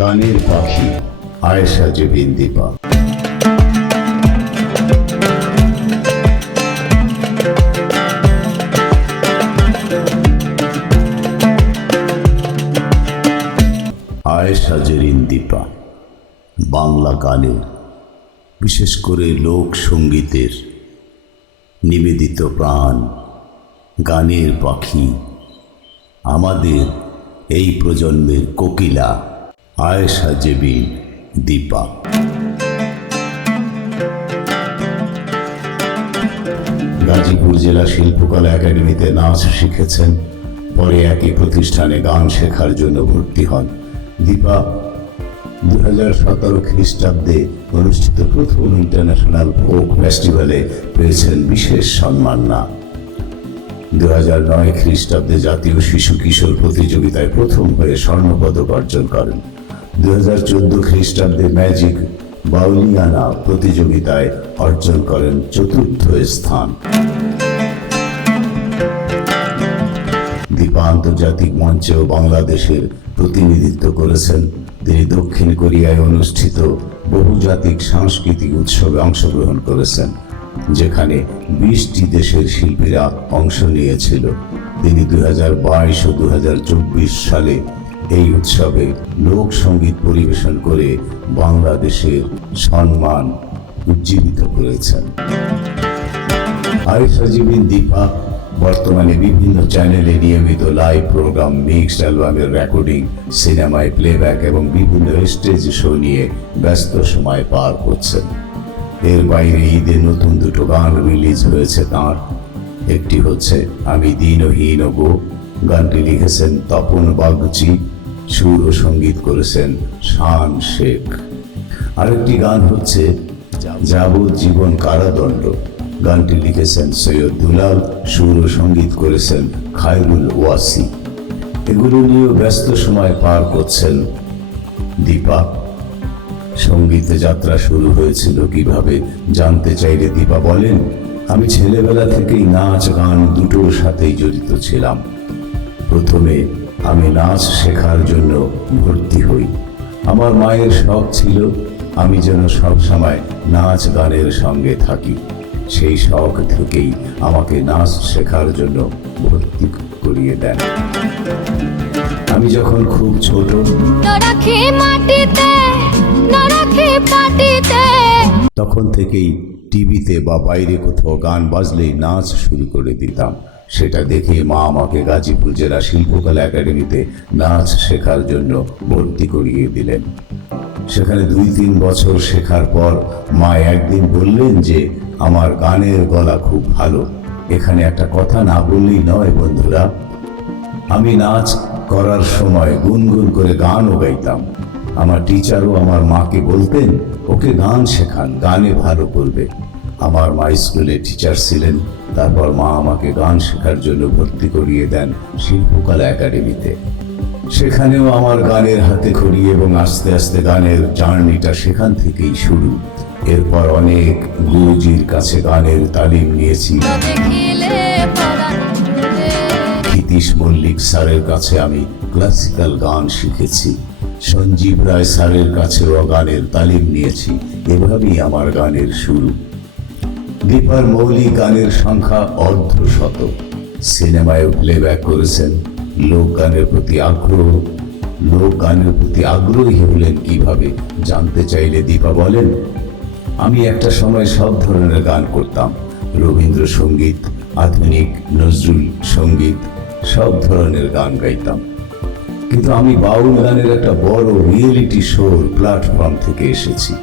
গানের পাখি আয়েশা জেবিন দীপা আয়েশা জেরিন দীপা বাংলা গানের বিশেষ করে লোক সঙ্গীতের নিবেদিত প্রাণ, গানের পাখি, আমাদের এই প্রজন্মের কোকিলা। আয়েশা জেবিন, দীপা। গাজীপুর জেলা শিল্পকলা একাডেমিতে নাচ শিখেছেন। পরে একই প্রতিষ্ঠানে গান শেখার জন্য ভর্তি হন। দীপা দু হাজার সতেরো খ্রিস্টাব্দে অনুষ্ঠিত প্রথম ইন্টারন্যাশনাল ফোক ফেস্টিভ্যালে পেয়েছেন বিশেষ সম্মাননা দু হাজার নয় খ্রিস্টাব্দে জাতীয় শিশু কিশোর প্রতিযোগিতায় প্রথম হয়ে স্বর্ণপদক অর্জন করেন। দু হাজার চোদ্দ খ্রিস্টাব্দে ম্যাজিক বাউলিয়ানা প্রতিযোগিতায় অর্জন করেন চতুর্থ স্থান। দীপা আন্তর্জাতিক মঞ্চেও বাংলাদেশের প্রতিনিধিত্ব করেছেন। তিনি দক্ষিণ কোরিয়ায় অনুষ্ঠিত বহুজাতিক সাংস্কৃতিক উৎসবে অংশগ্রহণ করেছেন, যেখানে বিশটি দেশের শিল্পীরা অংশ নিয়েছিল। তিনি দুই বাইশ ও দু হাজার চব্বিশ সালে এই উৎসবে লোক সংগীত পরিবেশন করে বাংলাদেশের সম্মান উজ্জীবিত করেছেন। আয়েশা দীপা, বর্তমানে বিভিন্ন চ্যানেলে নিয়মিত লাইভ প্রোগ্রাম, মিক্সড অ্যালবামের রেকর্ডিং, সিনেমায় প্লেব্যাক এবং বিভিন্ন স্টেজ শো নিয়ে ব্যস্ত সময় পার করছেন। এর বাইরে ঈদে নতুন দুটো গান রিলিজ হয়েছে তাঁর। একটি হচ্ছে, আমি দিনহীন গো। গানটি লিখেছেন তপন বাগচি। সুর ও সংগীত করেছেন শান শেখ। আরেকটি গান হচ্ছে যাবজ্জীবন কারাদণ্ড। গানটি লিখেছেন সৈয়দ দুলাল, সুর ও সংগীত করেছেন খায়রুল ওয়াসি। এগুলো নিয়েও ব্যস্ত সময় পার করছেন দীপা। সঙ্গীতে যাত্রা শুরু হয়েছিল কীভাবে জানতে চাইলে দীপা বলেন, আমি ছেলেবেলা থেকেই নাচ গান দুটোর সাথেই জড়িত ছিলাম। প্রথমে আমি নাচ শেখার জন্য ভর্তি হই। আমার মায়ের শখ ছিল আমি যেন সব সময় নাচ গানের সঙ্গে থাকি। সেই শখ থেকেই আমাকে নাচ শেখার জন্য ভর্তি করিয়ে দেন। আমি যখন খুব ছোট তখন থেকেই টিভিতে বা বাইরে কোথাও গান বাজলেই নাচ শুরু করে দিতাম। সেটা দেখে মা আমাকে গাজীপুর জেলা শিল্পকলা একাডেমিতে নাচ শেখার জন্য ভর্তি করিয়ে দিলেন। সেখানে দুই তিন বছর শেখার পর মা একদিন বললেন যে, আমার গানের গলা খুব ভালো। এখানে একটা কথা না বললেই নয় বন্ধুরা। আমি নাচ করার সময় গুনগুন করে গানও গাইতাম। আমার টিচারও আমার মাকে বলতেন, ওকে গান শেখান, গানে ভালো করবে। আমার মা স্কুলে টিচার ছিলেন তারপর মা আমাকে গান শেখার জন্য ভর্তি করিয়ে দেন শিল্পকলা একাডেমিতে। সেখানেও আমার গানের হাতে খড়ি এবং আস্তে আস্তে গানের জার্নিটা সেখান থেকেই শুরু। এরপর অনেক গুরুজির কাছে গানের তালিম নিয়েছি। নীতিশ মল্লিক স্যারের কাছে আমি ক্লাসিক্যাল গান শিখেছি। সঞ্জীব রায় স্যারের কাছেও গানের তালিম নিয়েছি। এভাবেই আমার গানের শুরু। দীপার মৌলিক গানের সংখ্যা অর্ধশত। সিনেমায় প্লেব্যাক করেছেন। লোক গানের প্রতি আগ্রহ। লোক গানের প্রতি আগ্রহী হলেন কীভাবে? জানতে চাইলে দীপা বলেন, আমি একটা সময় সব ধরনের গান করতাম। রবীন্দ্রসঙ্গীত, আধুনিক নজরুল সংগীত, সব ধরনের গান গাইতাম। কিন্তু আমি বাউল গানের একটা বড় রিয়েলিটি শোর প্ল্যাটফর্ম থেকে এসেছি।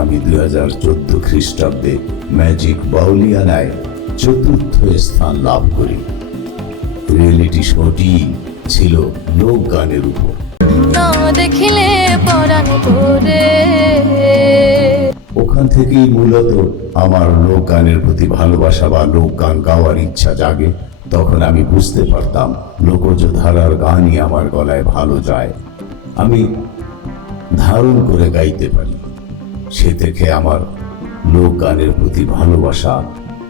আমি দুই হাজার চোদ্দ খ্রিস্টাব্দে ম্যাজিক বাউলিয়ানায় চতুর্থ স্থান লাভ করি। রিয়েলিটি শোটি ছিল লোক গানের উপর। দেখিলে পরাণ ওখান থেকেই মূলত আমার লোক গানের প্রতি ভালোবাসা বা লোক গান গাওয়ার ইচ্ছা জাগে। তখন আমি বুঝতে পারতাম লোকজ ধারার গানই আমার গলায় ভালো যায়। আমি ধারণ করে গাইতে পারি। সে থেকে আমার লোক গানের প্রতি ভালোবাসা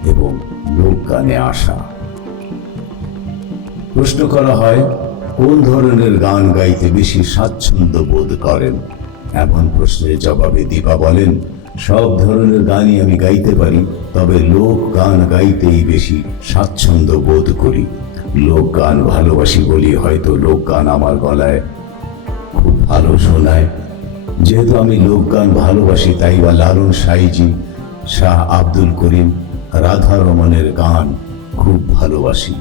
এবং লোক গানে আসা প্রশ্ন করা হয়, কোন ধরনের গান গাইতে বেশি স্বাচ্ছন্দ্য বোধ করেন? এমন প্রশ্নের জবাবে দীপা বলেন, সব ধরনের গানই আমি গাইতে পারি, তবে লোক গান গাইতেই বেশি স্বাচ্ছন্দ্য বোধ করি। লোক গান ভালোবাসি বলি হয়তো লোক গান আমার গলায় খুব ভালো শোনায়। যেহেতু আমি লোকগান ভালোবাসি, তাই বা লালন সাইজি শাহ আব্দুল করিম রাধা রমনের গান খুব ভালোবাসি।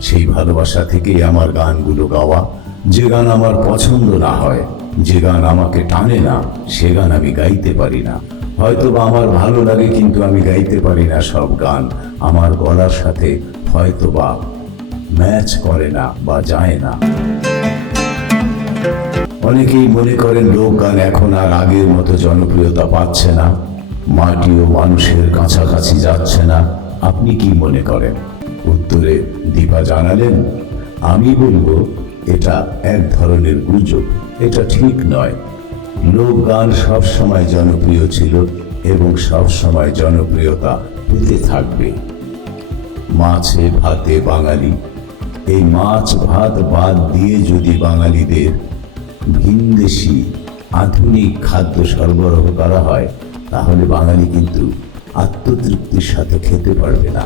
সেই ভালোবাসা থেকেই আমার গানগুলো গাওয়া। যে গান আমার পছন্দ না হয়, যে গান আমাকে টানে না, সে গান আমি গাইতে পারি না। হয়তো বা আমার ভালো লাগে, কিন্তু আমি গাইতে পারি না সব গান। আমার গলার সাথে হয়তো বা ম্যাচ করে না বা যায় না। অনেকেই মনে করেন লোক গান এখন আর আগের মতো জনপ্রিয়তা পাচ্ছে না। মাটিও মানুষের কাছাকাছি যাচ্ছে না। আপনি কি মনে করেন? উত্তরে দীপা জানালেন, আমি বলব, এটা এক ধরনের গুজব। এটা ঠিক নয়। লোক গান সবসময় জনপ্রিয় ছিল এবং সবসময় জনপ্রিয়তা পেতে থাকবে। মাছে ভাতে বাঙালি। এই মাছ ভাত বাদ দিয়ে যদি বাঙালিদের ভিনদেশি আধুনিক খাদ্য সরবরাহ করা হয়, তাহলে বাঙালি কিন্তু আত্মতৃপ্তির সাথে খেতে পারবে না।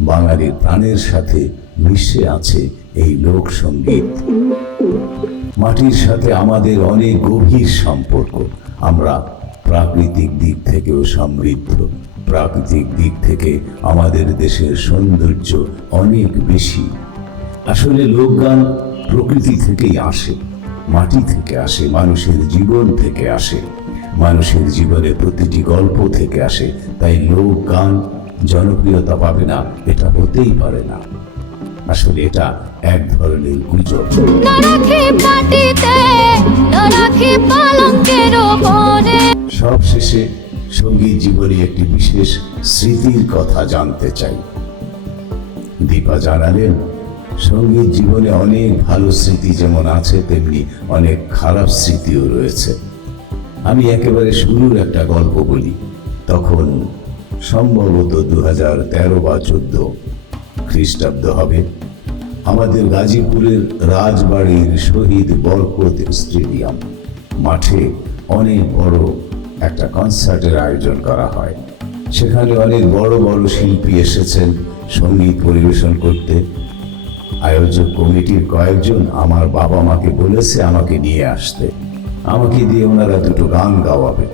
বাঙালির প্রাণের সাথে মিশে আছে এই লোকসঙ্গীত মাটির সাথে আমাদের অনেক গভীর সম্পর্ক। আমরা প্রাকৃতিক দিক থেকেও সমৃদ্ধ। প্রাকৃতিক দিক থেকে আমাদের দেশের সৌন্দর্য অনেক বেশি। আসলে লোকগান প্রকৃতি থেকেই আসে। মাটি থেকে আসে মানুষের জীবন থেকে আসে। মানুষের জীবনের প্রতিটি গল্প থেকে আসে। তাই লোকগান জনপ্রিয়তা পাবে না এটা হতেই পারে না। আসলে এটা এক ধরনের গুজব। সব শেষে সংগীত জীবনে একটি বিশেষ স্মৃতির কথা জানতে চাই। দীপা জানালেন সংগীত জীবনে অনেক ভালো স্মৃতি যেমন আছে, তেমনি অনেক খারাপ স্মৃতিও রয়েছে। আমি একেবারে শুরুর একটা গল্প বলি। তখন সম্ভবত দু হাজার তেরো বা চোদ্দ খ্রিস্টাব্দ হবে। আমাদের গাজীপুরের রাজবাড়ির শহীদ বরকত স্টেডিয়াম মাঠে অনেক বড় একটা কনসার্টের আয়োজন করা হয়। সেখানে অনেক বড় বড় শিল্পী এসেছেন, সংগীত পরিবেশন করতে। আয়োজক কমিটির কয়েকজন আমার বাবা মাকে বলেছে আমাকে নিয়ে আসতে। আমাকে দিয়ে ওনারা দুটো গান গাওয়াবে।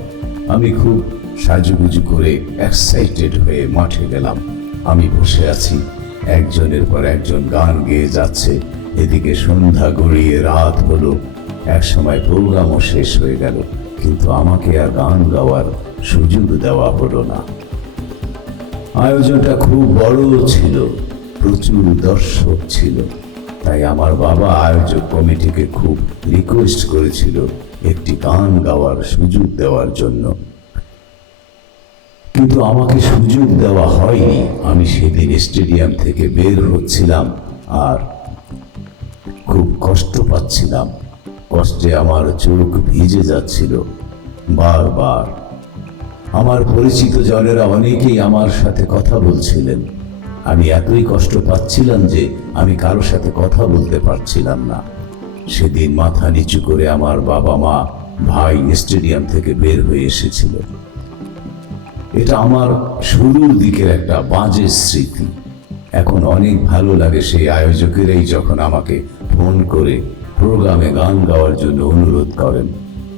আমি খুব সাজুগুজু করে এক্সাইটেড হয়ে মাঠে গেলাম। আমি বসে আছি। একজনের পর একজন গান গেয়ে যাচ্ছে। এদিকে সন্ধ্যা গড়িয়ে রাত হলো। এক সময় প্রোগ্রামও শেষ হয়ে গেল। কিন্তু আমাকে আর গান গাওয়ার সুযোগ দেওয়া হলো না। আয়োজনটা খুব বড় ছিল। প্রচুর দর্শক ছিল। তাই আমার বাবা আয়োজক কমিটিকে খুব রিকোয়েস্ট করেছিল একটি গান গাওয়ার সুযোগ দেওয়ার জন্য। কিন্তু আমাকে সুযোগ দেওয়া হয়নি। আমি সেদিন স্টেডিয়াম থেকে বের হচ্ছিলাম আর খুব কষ্ট পাচ্ছিলাম। কষ্টে আমার চোখ ভিজে যাচ্ছিল বারবার। আমার পরিচিত জনেরা অনেকেই আমার সাথে কথা বলছিলেন। আমি এতই কষ্ট পাচ্ছিলাম যে আমি কারোর সাথে কথা বলতে পারছিলাম না। সেদিন মাথা নিচু করে আমার বাবা মা ভাই স্টেডিয়াম থেকে বের হয়ে এসেছিল। এটা আমার শুরুর দিকের একটা বাজে স্মৃতি। এখন অনেক ভালো লাগে সেই আয়োজকেরাই যখন আমাকে ফোন করে প্রোগ্রামে গান গাওয়ার জন্য অনুরোধ করেন।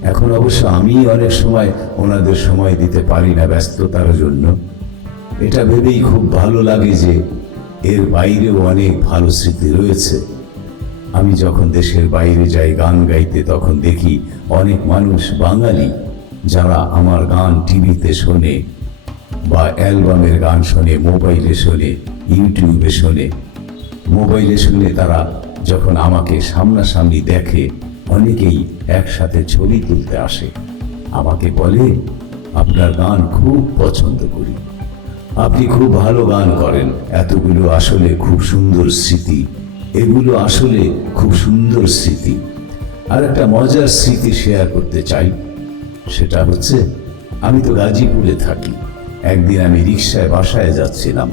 এখন অবশ্য আমি অনেক সময় ওনাদের সময় দিতে পারি না ব্যস্ততার জন্য। এটা ভেবেই খুব ভালো লাগে যে এর বাইরেও অনেক ভালো স্মৃতি রয়েছে। আমি যখন দেশের বাইরে যাই গান গাইতে, তখন দেখি অনেক মানুষ বাঙালি যারা আমার গান টিভিতে শোনে বা অ্যালবামের গান শোনে, মোবাইলে শোনে, ইউটিউবে শোনে। মোবাইলে শুনে তারা যখন আমাকে সামনাসামনি দেখে, অনেকেই একসাথে ছবি তুলতে আসে। আমাকে বলে, আপনার গান খুব পছন্দ করি। আপনি খুব ভালো গান করেন। এতগুলো আসলে খুব সুন্দর স্মৃতি। এগুলো আসলে খুব সুন্দর স্মৃতি। আর একটা মজার স্মৃতি শেয়ার করতে চাই। সেটা হচ্ছে, আমি তো গাজীপুরে থাকি। একদিন আমি রিক্সায় বাসায় যাচ্ছিলাম।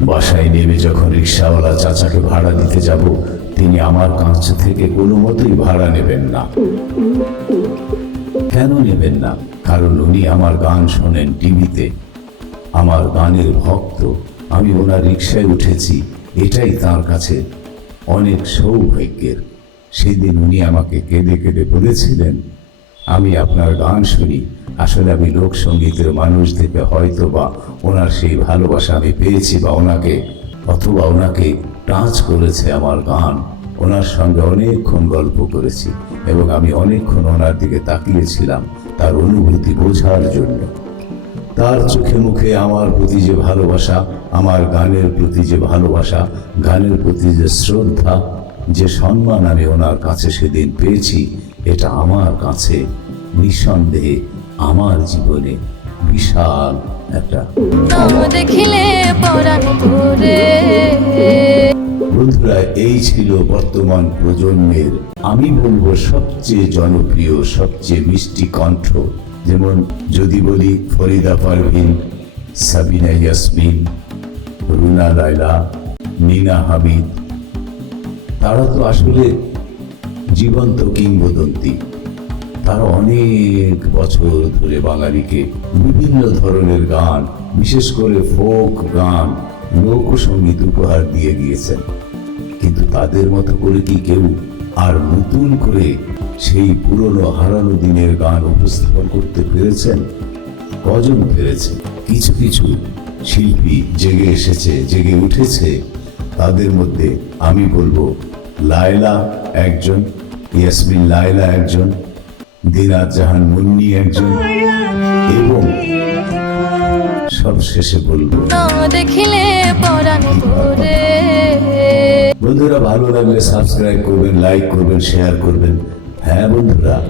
বাসায় নেমে যখন রিক্সাওয়ালা চাচাকে ভাড়া দিতে যাব, তিনি আমার কাছ থেকে কোনো মতেই ভাড়া নেবেন না। কেন নেবেন না? কারণ উনি আমার গান শোনেন টিভিতে। আমার গানের ভক্ত। আমি ওনার রিক্সায় উঠেছি, এটাই তার কাছে অনেক সৌভাগ্যের। সেদিন উনি আমাকে কেঁদে কেঁদে বলেছিলেন, আমি আপনার গান শুনি, আসলে আমি লোকসঙ্গীতের মানুষ থেকে হয়তো বা ওনার সেই ভালোবাসা আমি পেয়েছি বা ওনাকে, অথবা ওনাকে টাচ করেছে আমার গান। ওনার সঙ্গে অনেকক্ষণ গল্প করেছি এবং আমি অনেকক্ষণ ওনার দিকে তাকিয়েছিলাম তার অনুভূতি বোঝার জন্য। তার চোখে মুখে আমার প্রতি যে ভালোবাসা আমার গানের প্রতি যে ভালোবাসা গানের প্রতি যে শ্রদ্ধা যে সম্মান আমি ওনার কাছে সেদিন পেয়েছি এটা আমার কাছে নিঃসন্দেহে আমার জীবনে বিশাল একটা দেখিলে বন্ধুরা এই ছিল বর্তমান প্রজন্মের আমি বলব সবচেয়ে জনপ্রিয় সবচেয়ে মিষ্টি কণ্ঠ। যেমন যদি বলি ফরিদা পারভিন, সাবিনা ইয়াসমিন, রুনা লাইলা নীনা হামিদ, তারা তো আসলে জীবন্ত কিংবদন্তি। তারা অনেক বছর ধরে বাঙালিকে বিভিন্ন ধরনের গান, বিশেষ করে ফোক গান লোকসঙ্গীত উপহার দিয়ে গিয়েছেন কিন্তু তাদের মতো করে কি কেউ আর নতুন করে সেই পুরনো হারানো দিনের গান উপস্থাপন করতে পেরেছেন? কজন পেরেছে কিছু কিছু শিল্পী জেগে এসেছে জেগে উঠেছে। তাদের মধ্যে আমি বলব লায়লা একজন ইয়াসমিন লায়লা একজন দিনাত জাহান মুন্নি একজন এবং সব শেষে বলব দেখিলে বন্ধুরা ভালো লাগলে সাবস্ক্রাইব করবেন লাইক করবেন শেয়ার করবেন। হ্যাঁ বন্ধুরা,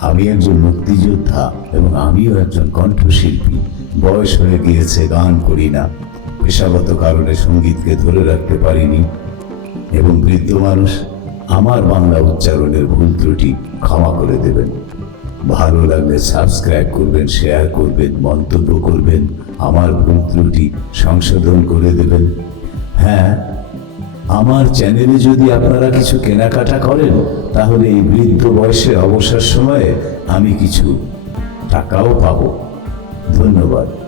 আমি একজন মুক্তিযোদ্ধা এবং আমিও একজন কণ্ঠশিল্পী। বয়স হয়ে গিয়েছে, গান করি না। পেশাগত কারণে সঙ্গীতকে ধরে রাখতে পারিনি। এবং বৃদ্ধ মানুষ, আমার বাংলা উচ্চারণের ভুল ত্রুটি ক্ষমা করে দেবেন। ভালো লাগলে সাবস্ক্রাইব করবেন, শেয়ার করবেন, মন্তব্য করবেন, আমার ভুল ত্রুটি সংশোধন করে দেবেন। হ্যাঁ আমার চ্যানেলে যদি আপনারা কিছু কেনাকাটা করেন, তাহলে এই বৃদ্ধ বয়সে অবসর সময়ে আমি কিছু টাকাও পাব। ধন্যবাদ।